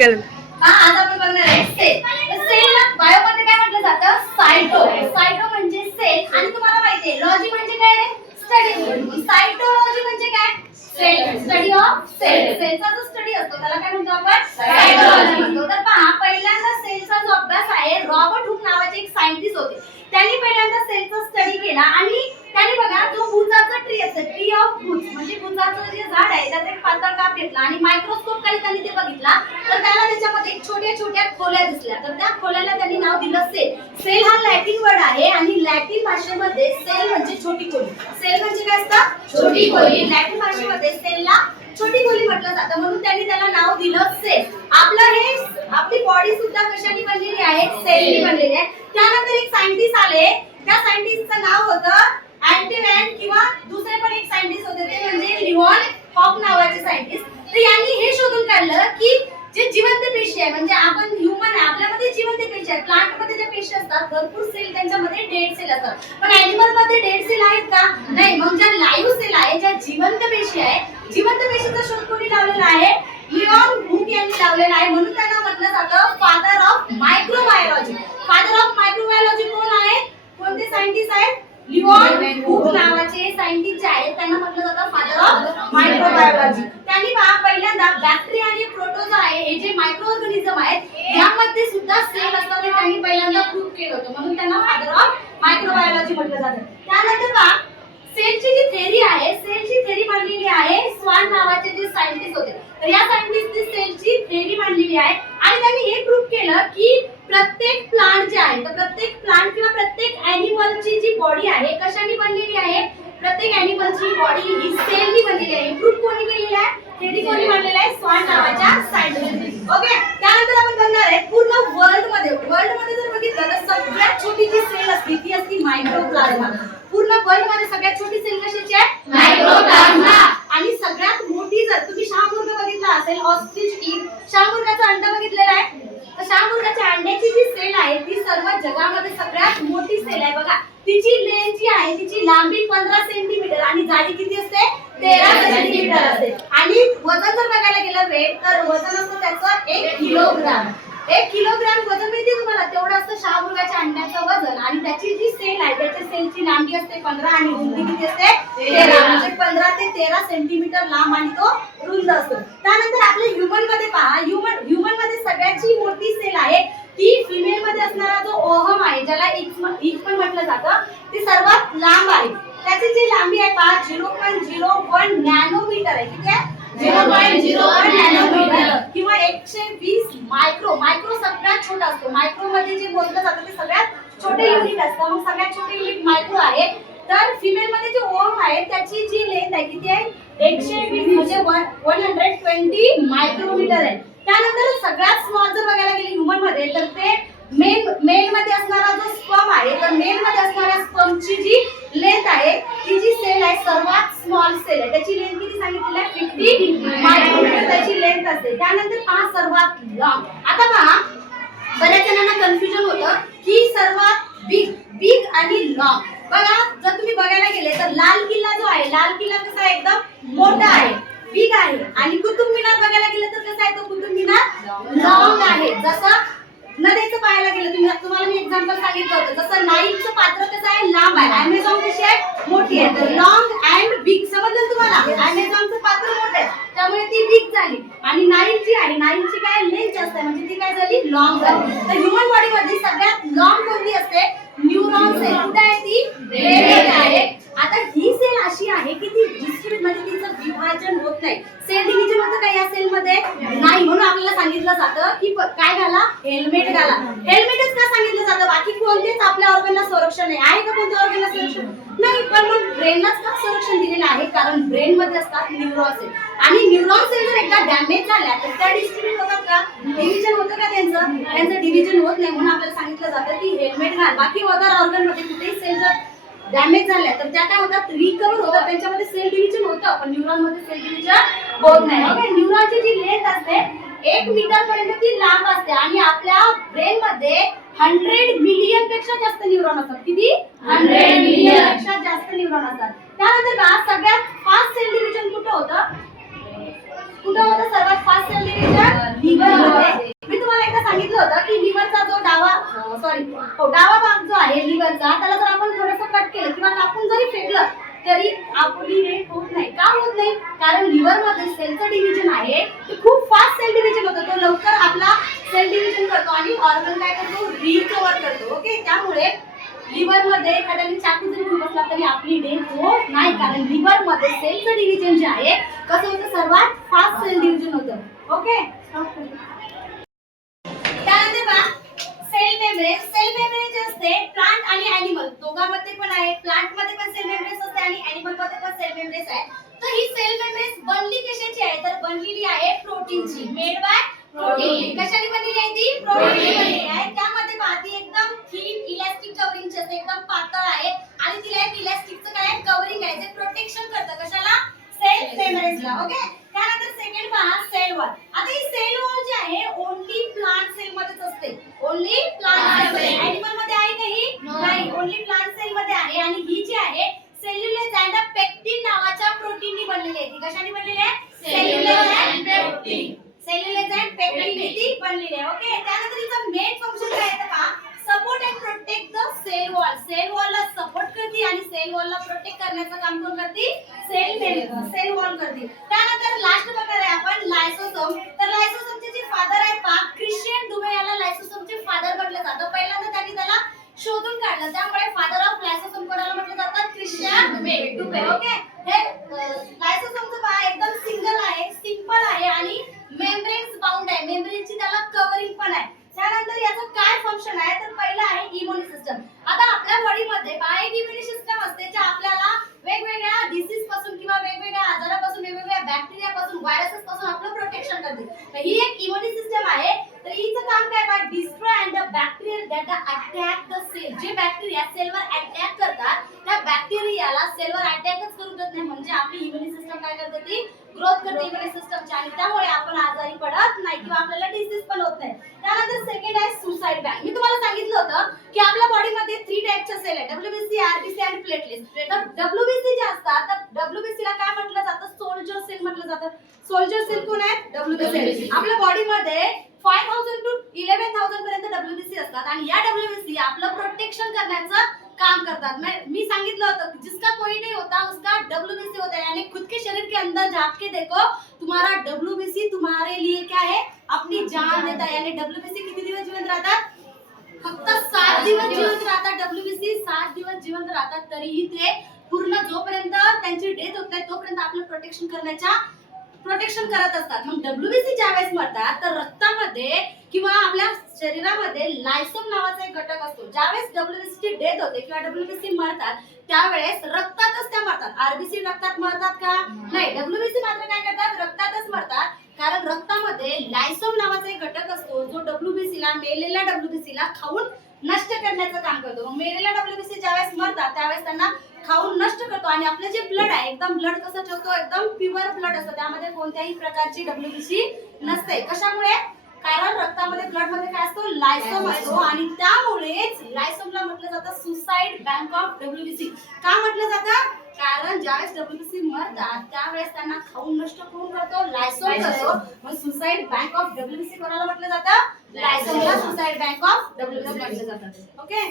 करेल. आज आपण बघणार आहे सेल. सेल ना बायोमध्ये काय म्हटलं जातं? सायटो. सायटो म्हणजे सेल. आणि तुम्हाला माहिती आहे लॉजी म्हणजे काय रे? स्टडी. सायटोलॉजी म्हणजे काय? सेल. Study of cell. सेलचा जो स्टडी असतो त्याला काय म्हणतो आपण? सायटोलॉजी म्हणतो. तर पहा पहिल्यांदा सेलचा जो अभ्यास आहे रॉबर्ट हुक नावाचे एक सायंटिस्ट होते. त्यांनी पहिल्यांदा सेलचा स्टडी केला आणि त्यांनी बघा जो बुचाचा ट्री असतो, ट्री ऑफ बुच म्हणजे बुचाचं जे झाड आहे त्याचा एक पातळ काप घेतला आणि मायक्रोस्कोप खाली त्यांनी ते बघितला तर त्याला त्याच्यामध्ये छोट्या छोट्या खोल्या दिसल्या. तर त्या खोल्याला त्यांनी नाव दिलं सेल. सेल हा लॅटिन वर्ड आहे आणि लॅटिन भाषेमध्ये सेल म्हणजे छोटी खोली. सेल म्हणजे काय असतं? छोटी खोली. लॅटिन भाषेमध्ये सेलला छोटी खोली म्हटलं जातं म्हणून त्यांनी त्याला नाव दिलं सेल. आपली बॉडी सुद्धा कशाने बनलेली आहे? सेलनी बनलेली आहे. त्यानंतर एक सायंटिस्ट आले. त्या सायंटिस्टचं नाव होतं अँटीव्हॅन किंवा दुसरे पण एक सायंटिस्ट होते ते म्हणजे लिओन हॉक नावाचे सायंटिस्ट. तर यांनी हे शोधून काढलं की जे जिवंत पेशी आहे म्हणजे आपण ह्यूमन आहे आपल्यामध्ये जिवंत पेशी आहे. प्लांट मध्ये ज्या पेशी असतात भरपूर सेल त्यांच्यामध्ये डेड सेल असतात. पण ॲनिमल मध्ये डेड सेल आहेत का? नाही. मग ज्या लाईव्ह सेल आहे ज्या जिवंत पेशी आहे जिवंत पेशीचा शोध कोणी लावलेला आहे? लिओन हुक यांनी लावलेला आहे. म्हणून त्यांना म्हटलं जातं father of microbiology. Father of microbiology कोण आहे? कोणते सायंटिस्ट आहेत? लिओन हुक नावाचे सायंटिस्ट आहेत. त्यांना म्हटलं जातं फादर ऑफ मायक्रोबायोलॉजी. त्यांनी पहिल्यांदा बॅक्टेरिया आणि प्रोटोझोआ आहे हे जे मायक्रो ऑर्गॅनिझम आहेत यामध्ये सुद्धा सेल असतात हे त्यांनी पहिल्यांदा प्रूव्ह केलं होतं. म्हणून त्यांना फादर ऑफ मायक्रोबायोलॉजी म्हटलं जातं. त्यानंतर पहा सेलची जी थेअरी आहे सेलची थेअरी मांडलेली आहे स्वान नावाचे जे सायंटिस्ट होते. तर या सायंटिस्टने सेलची थेअरी मांडलेली आहे आणि त्यांनी हे प्रूव्ह केलं की प्रत्येक प्लांट जे आहे तर प्रत्येक प्लांट किंवा प्रत्येक ॲनिमलची जी बॉडी आहे कशाने बनलेली आहे? प्रत्येक ॲनिमलची बॉडी ही सेलनी बनलेली आहे. प्रूव्ह कोणी केलेली आहे? थेअरी कोणी मांडलेली आहे? स्वान नावाच्या सायंटिस्टने. ओके. त्यानंतर आपण बघणार आहे पूर्ण वर्ल्ड मध्ये जर बघितलं तर सगळ्यात छोटी जी सेल असते ती असते मायक्रोप्लाझ्मा. पूर्ण वर्ल्ड मध्ये सगळ्यात छोटी सेल कशाची आहे? मायक्रोप्लाझ्मा. आणि सगळ्यात मोठी जर तुम्ही शहामुर्ग बघितला असेल ऑस्ट्रिच इग शहामुर्गाचा अंडा बघितलेला आहे तर शहामुर्गाच्या अंड्याची जी सेल आहे ती सर्व जगामध्ये सगळ्यात मोठी सेल आहे. बघा तिची लेंथ जी आहे तिची लांबी 15 सेंटीमीटर आणि जाडी किती असते? 13 सेंटीमीटर असते. आणि वजन जर बघायला गेलं वेट तर वजन असतं त्याचं 1 किलोग्राम. 1 किलोग्राम वजन माहिती तुम्हाला? तेवढं असतं शहामुर्गाच्या अंड्याचं वजन. आणि त्याची जी सेल आहे त्याच्या सेलची लांबी असते 15 आणि रुंदी किती असते? 13. म्हणजे 15 ते 13 सेंटीमीटर लांब आणि तो रुंद असतो. त्यानंतर आपल्या ह्यूमन मध्ये पहा ह्यूमन मध्ये सगळ्यात मोठी सेल आहे ती फिमेल मध्ये असणारा जो ओहम आहे ज्याला इग पण म्हटलं जातं ती सर्वात लांब आहे. त्याची जी लांबी आहे पहा 0.01 नॅनोमीटर आहे. किती आहे? 0.01 नॅनोमीटर किंवा 120 मायक्रो सगळ्यात छोटा असतो. मायक्रो मध्ये जे बोललं जातं ते सगळ्यात छोटे युनिट असतं. मग सगळ्यात छोटे युनिट मायक्रो आहे. तर फिमेल मध्ये जे ओहम आहे त्याची जी लेंथ आहे किती आहे? 120 म्हणजे 120 मायक्रोमीटर आहे. त्यानंतर सगळ्यात स्मॉल जर बघायला गेले ह्यूमन मध्ये तर ते मेल मध्ये असणारा जो स्पर्म आहे तर मेल मध्ये असणाऱ्या स्पर्मची जी लेंथ आहे ती जी सेल आहे सर्वात स्मॉल सेल आहे. त्याची लेंथ किती सांगितलेली आहे? 50 मायक्रोमीटर त्याची लेंथ असते. त्यानंतर पहा सर्वात लांब. आता पहा बऱ्याच जणांना कन्फ्युजन होतं की सर्वात बिग आणि लॉंग. बघा जर तुम्ही बघायला गेले तर लाल किल्ला जो आहे लाल किल्ला कसा आहे? एकदम मोठा आहे बिग आहे. आणि कुतुब मिनार बघायला गेलं तर कसा आहे? तो कुतुब मिनार लॉंग आहे. जसं नदीचं पाहायला गेलं तुम्हाला मी एक्झाम्पल सांगितलं होतं जसं नाईलचं पात्र कसं आहे? लांब आहे. अमेझॉन कशी आहे? मोठी आहे. तर लॉंग अँड बिग समजलं तुम्हाला? अमेझॉनचं पात्र मोठं आहे त्यामुळे ती बिग झाली आणि नाईल जी आहे नाईलची काय लेंथ जास्त आहे म्हणजे ती काय झाली? लॉंग झाली. तर ह्यूमन बॉडी मध्ये सगळ्यात लॉंग कोणती असते? Neuron cell. कुठे आहे ती? ब्रेन आहे. आता ही सेल अशी आहे की ती डिस्ट्रीब्यूट म्हणजे तिचं विभाजन होत नाही. सेल डिव्हिजन होतं का या सेल मध्ये? नाही. म्हणून आपल्याला सांगितलं जातं की काय घाला? हेल्मेट घाला. हेल्मेटच का सांगितलं जातं? बाकी कोणतेच आपल्या ऑर्गनला संरक्षण नाही आहे का? कोणत्या ऑर्गनला संरक्षण नाही. पण मग ब्रेनलाच का संरक्षण दिलेलं आहे? कारण ब्रेन मध्ये असतात न्यूरॉन सेल आणि न्यूरॉन सेल जर एकदा डॅमेज झाल्या तर त्या डिस्ट्रीब्यूट होतात का? डिव्हिजन होतं का त्यांचं डिव्हिजन होत नाही. म्हणून आपल्याला सांगितलं जातं की हेल्मेट घाल. बाकी अदर ऑर्गन मध्ये कुठेही सेल जर डॅमेज झाल्या तर त्या काय होतात? रिकव्हर होतात. त्यांच्यामध्ये सेल डिव्हिजन होतं पण न्यूरॉन मध्ये सेल डिव्हिजन होत नाही. ओके. न्यूरॉनची जी लेंथ असते 1 मीटर पर्यंत ती लांब असते आणि आपल्या ब्रेन मध्ये 100 मिलियन पेक्षा जास्त न्यूरॉन असतात. किती? 100 मिलियन पेक्षा जास्त न्यूरॉन असतात. त्यानंतर सगळ्यात फास्ट सेल डिव्हिजन कुठं होतं? सर्वात फास्ट सेल डिव्हिजन लिव्हर मध्ये मी तुम्हाला एकदा सांगितलं होतं की लिव्हरचा जो डावा भाग जो आहे लिव्हरचा त्याला जर आपण थोडंसं कट केलं किंवा कापून जरी फेकलं तरी आपली डेथ होत नाही. का होत नाही? कारण लिव्हर मध्ये सेलचं डिव्हिजन आहे ते खूप फास्ट सेल डिव्हिजन होतं. तो लवकर आपला सेल डिव्हिजन करतो आणि ऑर्गन काय करतो रिकव्हर करतो. ओके, त्यामुळे लिव्हर मध्ये एखाद्याने चाकू जरी घेऊन बसला तरी आपली डेथ होत नाही. कारण लिव्हर मध्ये सेलचं डिव्हिजन जे आहे कसं होतं सर्वात फास्ट सेल डिव्हिजन होतं. ओके, त्यानंतर पहा सेल मेम्ब्रेन जे असते प्लांट आणि ॲनिमल दोघांमध्ये पण आहे. प्लांट मध्ये पण सेल मेम्ब्रेन असते आणि ॲनिमल मध्ये पण सेल मेम्ब्रेन आहे. तर ही सेल मेम्ब्रेन बनली कशाची आहे? तर बनलेली आहे प्रोटीनची. Made by protein. कशाने बनलेली आहे ती? प्रोटीन बनलेली आहे. त्यामध्ये माती एकदम थिन इलास्टिक कवरिंग असते, एकदम पातळ आहे आणि तिला एक इलास्टिकचं काय कवरिंग आहे जे प्रोटेक्शन करतं कशाला? सेल मेम्ब्रेनला. ओके, त्यानंतर सेकंड पहा सेल वॉल. आता ही सेल वॉल जी आहे ओन्ली प्लांट सेल मध्येच असते. Only plant sale. ॲनिमल मध्ये आहे का ही? नाही, ओन्ली प्लांट सेल मध्ये आहे. आणि ही जी आहे सेल्युलोज अँड पेक्टिन नावाच्या प्रोटीननी बनलेली आहे. ती कशाने बनलेली आहे? Cellulose and pectin. Cellulose and pectin ती बनलेली आहे. ओके, त्यानंतर हिचं मेन फंक्शन काय आहे पहा support and protect the cell wall. Cell वॉलला सपोर्ट करते आणि सेल वॉलला प्रोटेक्ट करण्याचं काम कोण करते? सेल वॉल करते. त्यानंतर लास्ट बघणार आहे आपण लायसोसोम. तर लायसोसोमचे जे फादर आहेत पहा ख्रिश्चियन डुवे याला लायसोसोमचे फादर म्हटलं जातं. पहिल्यांदा त्यांनी त्याला शोधून काढलं, त्यामुळे फादर ऑफ लायसोसोम कोणाला म्हटलं जातं? ख्रिश्चियन डुवे. ओके, हे लायसोसोमचं पहा एकदम सिंगल आहे, सिंपल आहे आणि मेम्ब्रेन्स बाउंड आहे. मेम्ब्रेनची त्याला कव्हरिंग पण आहे. त्यानंतर याचं काय फंक्शन आहे? तर पहिलं आहे इम्युनी सिस्टम. आता आपल्या बॉडीमध्ये पहा एक इम्युनी सिस्टम असते जे आपल्याला वेगवेगळ्या डिसीज पासून किंवा वेगवेगळ्या आजारापासून वेगवेगळ्या बॅक्टेरिया पासून व्हायरसेस पासून आपलं प्रोटेक्शन करते. तर ही एक इम्युनी सिस्टम आहे. तर हिचं काम काय पहा destroy and the bacteria that attack the cell. जे बॅक्टेरिया सेलवर अटॅक करतात त्या बॅक्टेरियाला सेलवर अटॅकच करू देत नाही. म्हणजे आपली इम्युनी सिस्टम काय करते? ती ग्रोथ करते इम्युनी सिस्टमची आणि त्यामुळे आपण आजारी पडत नाही किंवा आपल्याला डिसीज पण होत नाही. त्यानंतर सेकंड आहे सुसाइड बँक. मी तुम्हाला सांगितलं होतं की आपल्या बॉडीमध्ये 3 टाइपच्या सेल आहेत डब्ल्यूबीसी, आरबीसी आणि प्लेटलेट्स. तर डब्ल्यूबीसी जे असतात तर डब्ल्यूबीसी ला काय म्हटलं जातं? सोल्जर सेल म्हटलं जातं. सोल्जर सेल कोण आहेत? डब्ल्यूबीसी. आपल्या बॉडीमध्ये 5000 टू 11000 पर्यंत डब्ल्यूबीसी असतात आणि या डब्ल्यूबीसी आपलं प्रोटेक्शन करण्याचं काम करतात. मैं सांगितलं होतं जिसका कोई नहीं होता उसका डब्ल्यूबीसी होता है. यानी खुद के शरीर के अंदर झांक के देखो तुम्हारा डब्ल्यूबीसी तुम्हारे लिए क्या है? अपनी जान देता है. यानी डब्ल्यूबीसी किती दिवस जिवंत राहतात? फक्त 7 दिवस जिवंत राहतात. डब्ल्यूबीसी 7 दिवस जिवंत राहतात. तरीही ते पूर्ण जोपर्यंत त्यांची डेथ होत नाही तोपर्यंत आपलं प्रोटेक्शन करत असतात. मग डब्ल्यूबीसी ज्यावेळेस मरतात तर रक्तामध्ये किंवा आपल्या शरीरामध्ये लायसोम नावाचा एक घटक असतो. ज्यावेळेस डब्ल्यूबीसी ची डेथ होते किंवा डब्ल्यूबीसी मरतात त्यावेळेस रक्तातच त्या मरतात. आरबीसी रक्तात मरतात का? नाही. डब्ल्यूबीसी मात्र काय करतात? रक्तातच मरतात. कारण रक्तामध्ये लायसोम नावाचा एक घटक असतो जो डब्ल्यूबीसीला मेलेल्या डब्ल्यूबीसीला खाऊन नष्ट करण्याचं काम करतो. मग मेलेल्या डब्ल्यूबीसी ज्यावेळेस मरतात त्यावेळेस त्यांना खाऊन नष्ट करतो आणि आपलं जे ब्लड आहे एकदम ब्लड कसं ठेवतो? एकदम प्युअर ब्लड असतं. त्यामध्ये कोणत्याही प्रकारची डब्ल्यूबीसी नसते. कशामुळे? कारण रक्तामध्ये ब्लड मध्ये काय असतो? लायसोम असतो आणि त्यामुळेच लायसोमला म्हटलं जातं सुसाइड बँक ऑफ डब्ल्यूबीसी. का म्हटलं जातं? कारण ज्यावेळेस डब्ल्यूबीसी मरतात त्यावेळेस त्यांना खाऊन नष्ट कोण करतो? लायसोम करतो. मग सुसाइड बँक ऑफ डब्ल्यूबीसी कोणाला म्हटलं जातं? लायसोमला सुसाइड बँक ऑफ डब्ल्यूबीसी म्हटलं जातं. ओके.